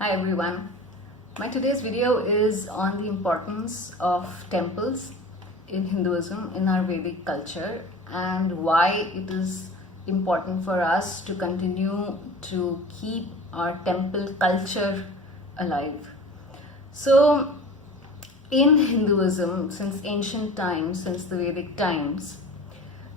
Hi everyone. My today's video is on the importance of temples in Hinduism, in our Vedic culture, and why it is important for us to continue to keep our temple culture alive. So, in Hinduism, since ancient times, since the Vedic times,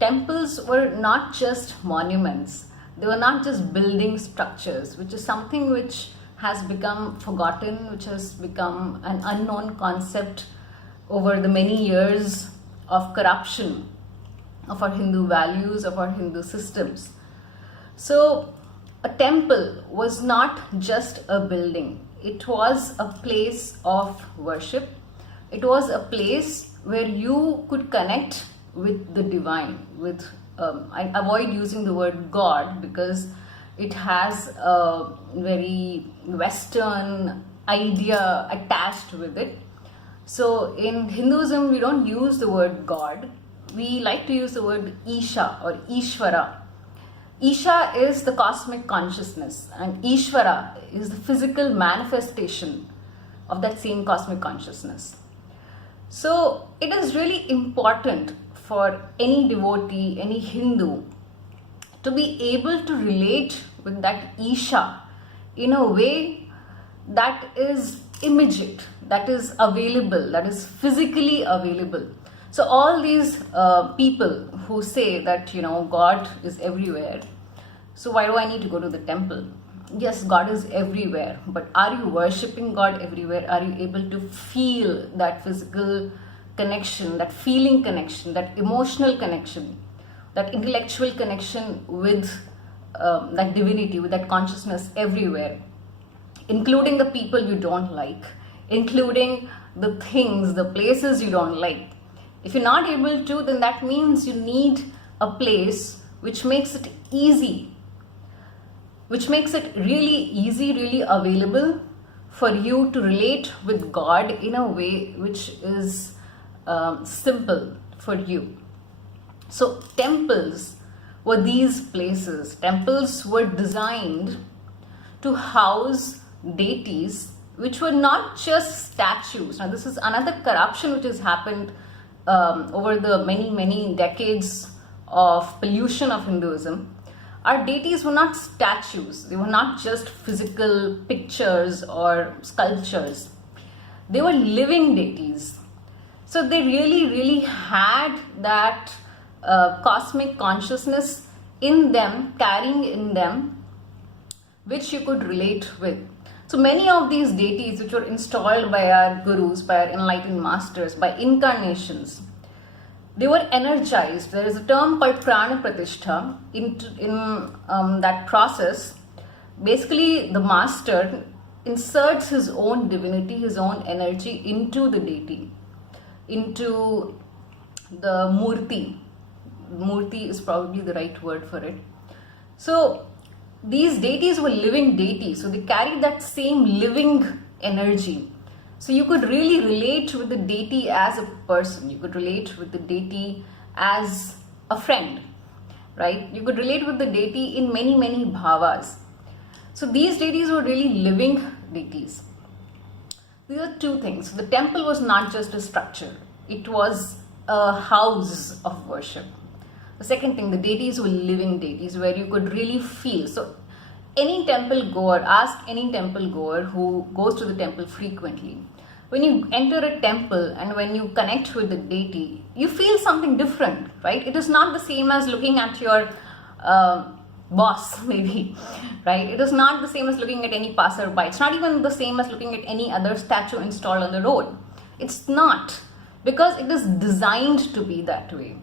temples were not just monuments, they were not just building structures, which is something which has become forgotten, which has become an unknown concept over the many years of corruption of our Hindu values, of our Hindu systems. So, a temple was not just a building, it was a place of worship. It was a place where you could connect with the divine, with I avoid using the word God because it has a very Western idea attached with it. So in Hinduism, we don't use the word God. We like to use the word Isha or Ishvara. Isha is the cosmic consciousness, and Ishvara is the physical manifestation of that same cosmic consciousness. So it is really important for any devotee, any Hindu, to be able to relate with that Isha in a way that is immediate, that is available, that is physically available. So all these people who say that, God is everywhere, so why do I need to go to the temple? Yes, God is everywhere, but are you worshipping God everywhere? Are you able to feel that physical connection, that feeling connection, that emotional connection, that intellectual connection with that divinity, with that consciousness everywhere, including the people you don't like, including the things, the places you don't like? If you're not able to, then that means you need a place which makes it easy, which makes it really easy, really available for you to relate with God in a way which is simple for you. So temples were these places. Temples were designed to house deities which were not just statues. Now this is another corruption which has happened over the many decades of pollution of Hinduism. Our deities were not statues. They were not just physical pictures or sculptures. They were living deities. So they really had that cosmic consciousness in them, carrying in them, which you could relate with. So many of these deities which were installed by our gurus, by our enlightened masters, by incarnations, they were energized. There is a term called prana pratishtha. In that process, basically the master inserts his own divinity, his own energy into the deity, into the murti. Murti is probably the right word for it. So these deities were living deities, so they carried that same living energy. So you could really relate with the deity as a person. You could relate with the deity as a friend, right? You could relate with the deity in many bhavas. So these deities were really living deities. These are two things. The temple was not just a structure. It was a house of worship. The second thing, the deities were living deities where you could really feel. So any temple goer, ask any temple goer who goes to the temple frequently. When you enter a temple and when you connect with the deity, you feel something different, right? It is not the same as looking at your boss, maybe, right? It is not the same as looking at any passerby. It's not even the same as looking at any other statue installed on the road. It's not, because it is designed to be that way.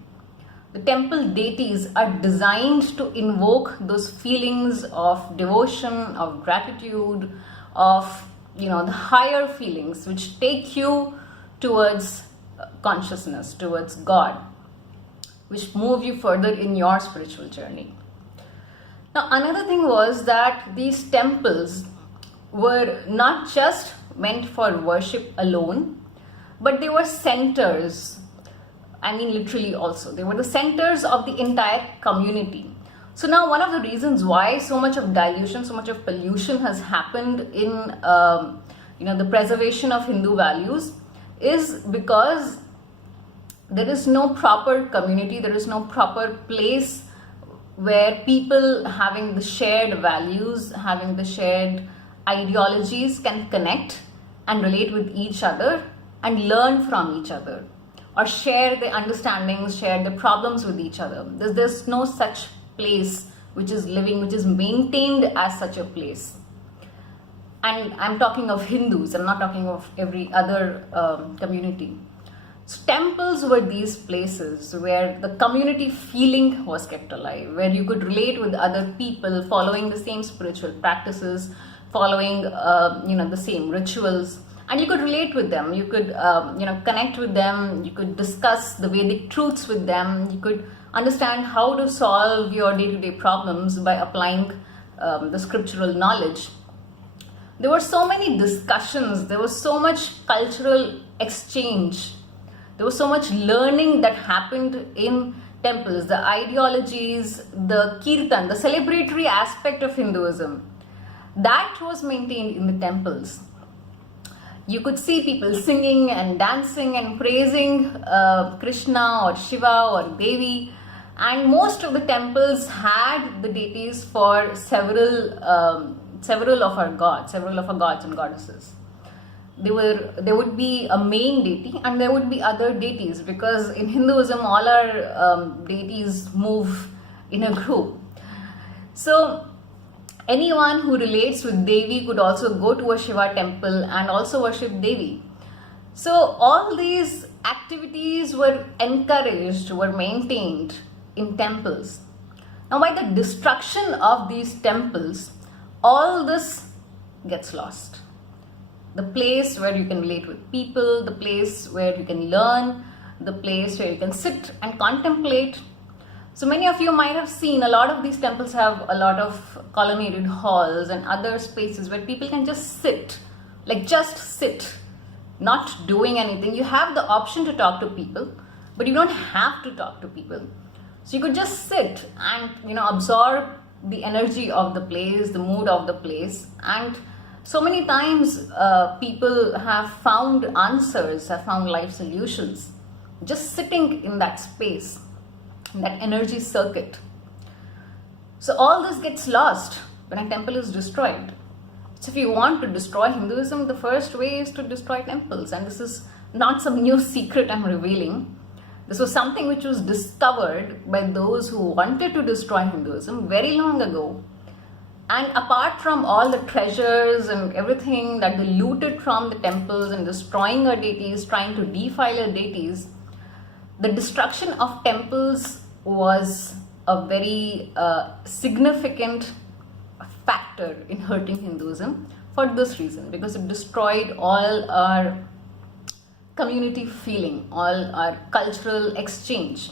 The temple deities are designed to invoke those feelings of devotion, of gratitude, of the higher feelings which take you towards consciousness, towards God, which move you further in your spiritual journey. Now another thing was that these temples were not just meant for worship alone, but they were centers. I mean literally also. They were the centers of the entire community. So now one of the reasons why so much of dilution, so much of pollution has happened in the preservation of Hindu values is because there is no proper community, there is no proper place where people having the shared values, having the shared ideologies can connect and relate with each other and learn from each other, or share their understandings, share their problems with each other. There's no such place which is living, which is maintained as such a place. And I'm talking of Hindus, I'm not talking of every other community. So temples were these places where the community feeling was kept alive, where you could relate with other people following the same spiritual practices, following the same rituals, and you could relate with them. You could connect with them. You could discuss the Vedic truths with them. You could understand how to solve your day-to-day problems by applying the scriptural knowledge. There were so many discussions. There was so much cultural exchange. There was so much learning that happened in temples. The ideologies, the kirtan, the celebratory aspect of Hinduism, that was maintained in the temples. You could see people singing and dancing and praising Krishna or Shiva or Devi, and most of the temples had the deities for several of our gods and goddesses. There would be a main deity and there would be other deities, because in Hinduism all our deities move in a group. So anyone who relates with Devi could also go to a Shiva temple and also worship Devi. So all these activities were encouraged, were maintained in temples. Now by the destruction of these temples, all this gets lost. The place where you can relate with people, the place where you can learn, the place where you can sit and contemplate. So many of you might have seen a lot of these temples have a lot of colonnaded halls and other spaces where people can just sit, not doing anything. You have the option to talk to people, but you don't have to talk to people. So you could just sit and absorb the energy of the place, the mood of the place. And so many times people have found answers, have found life solutions just sitting in that space, in that energy circuit. So all this gets lost when a temple is destroyed. So if you want to destroy Hinduism, the first way is to destroy temples. And this is not some new secret I'm revealing. This was something which was discovered by those who wanted to destroy Hinduism very long ago. And apart from all the treasures and everything that they looted from the temples and destroying our deities, trying to defile our deities, the destruction of temples was a very significant factor in hurting Hinduism for this reason, because it destroyed all our community feeling, all our cultural exchange,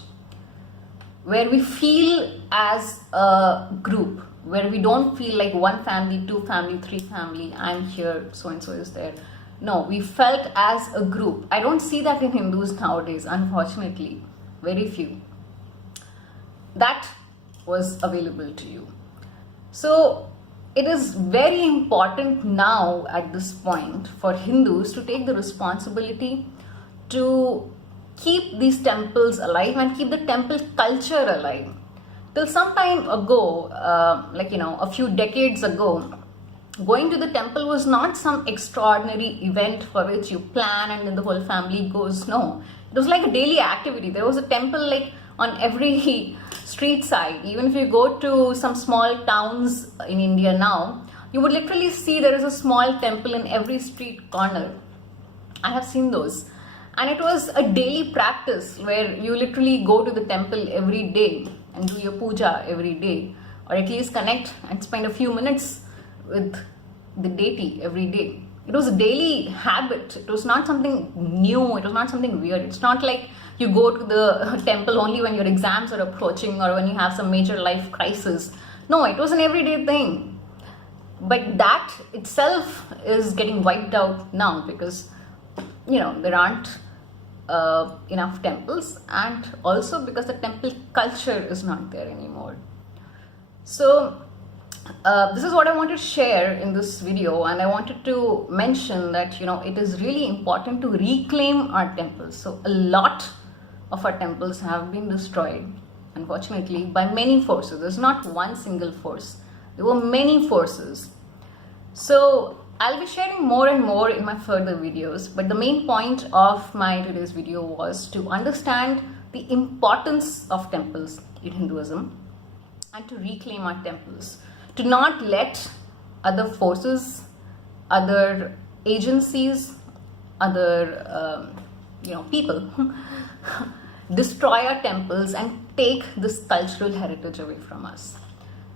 where we feel as a group, where we don't feel like one family, two family, three family, I'm here, so and so is there. No, we felt as a group. I don't see that in Hindus nowadays, unfortunately, very few. That was available to you. So it is very important now at this point for Hindus to take the responsibility to keep these temples alive and keep the temple culture alive. Till some time ago, a few decades ago, going to the temple was not some extraordinary event for which you plan and then the whole family goes. No, it was like a daily activity. There was a temple like on every street side. Even if you go to some small towns in India now, you would literally see there is a small temple in every street corner. I have seen those. And it was a daily practice where you literally go to the temple every day and do your puja every day, or at least connect and spend a few minutes with the deity every day. It was a daily habit. It was not something new. It was not something weird. It's not like you go to the temple only when your exams are approaching or when you have some major life crisis. No, it was an everyday thing. But that itself is getting wiped out now because, there aren't enough temples, and also because the temple culture is not there anymore. So this is what I wanted to share in this video, and I wanted to mention that it is really important to reclaim our temples. So a lot of our temples have been destroyed, unfortunately, by many forces. There's not one single force. There were many forces. So I'll be sharing more and more in my further videos, but the main point of my today's video was to understand the importance of temples in Hinduism and to reclaim our temples, to not let other forces, other agencies, other people destroy our temples and take this cultural heritage away from us.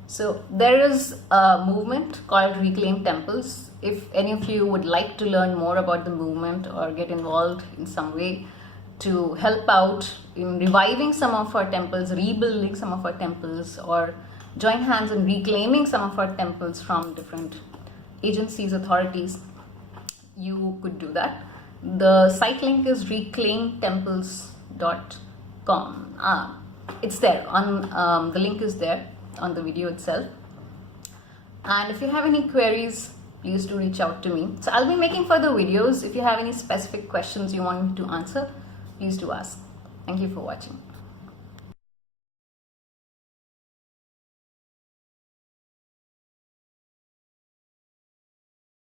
So there is a movement called Reclaim Temples. If any of you would like to learn more about the movement or get involved in some way to help out in reviving some of our temples, rebuilding some of our temples, or join hands in reclaiming some of our temples from different agencies, authorities, you could do that. The site link is reclaimtemples.com. It's there on the link is there on the video itself. And if you have any queries, please do reach out to me. So I'll be making further videos. If you have any specific questions you want me to answer, please do ask. Thank you for watching.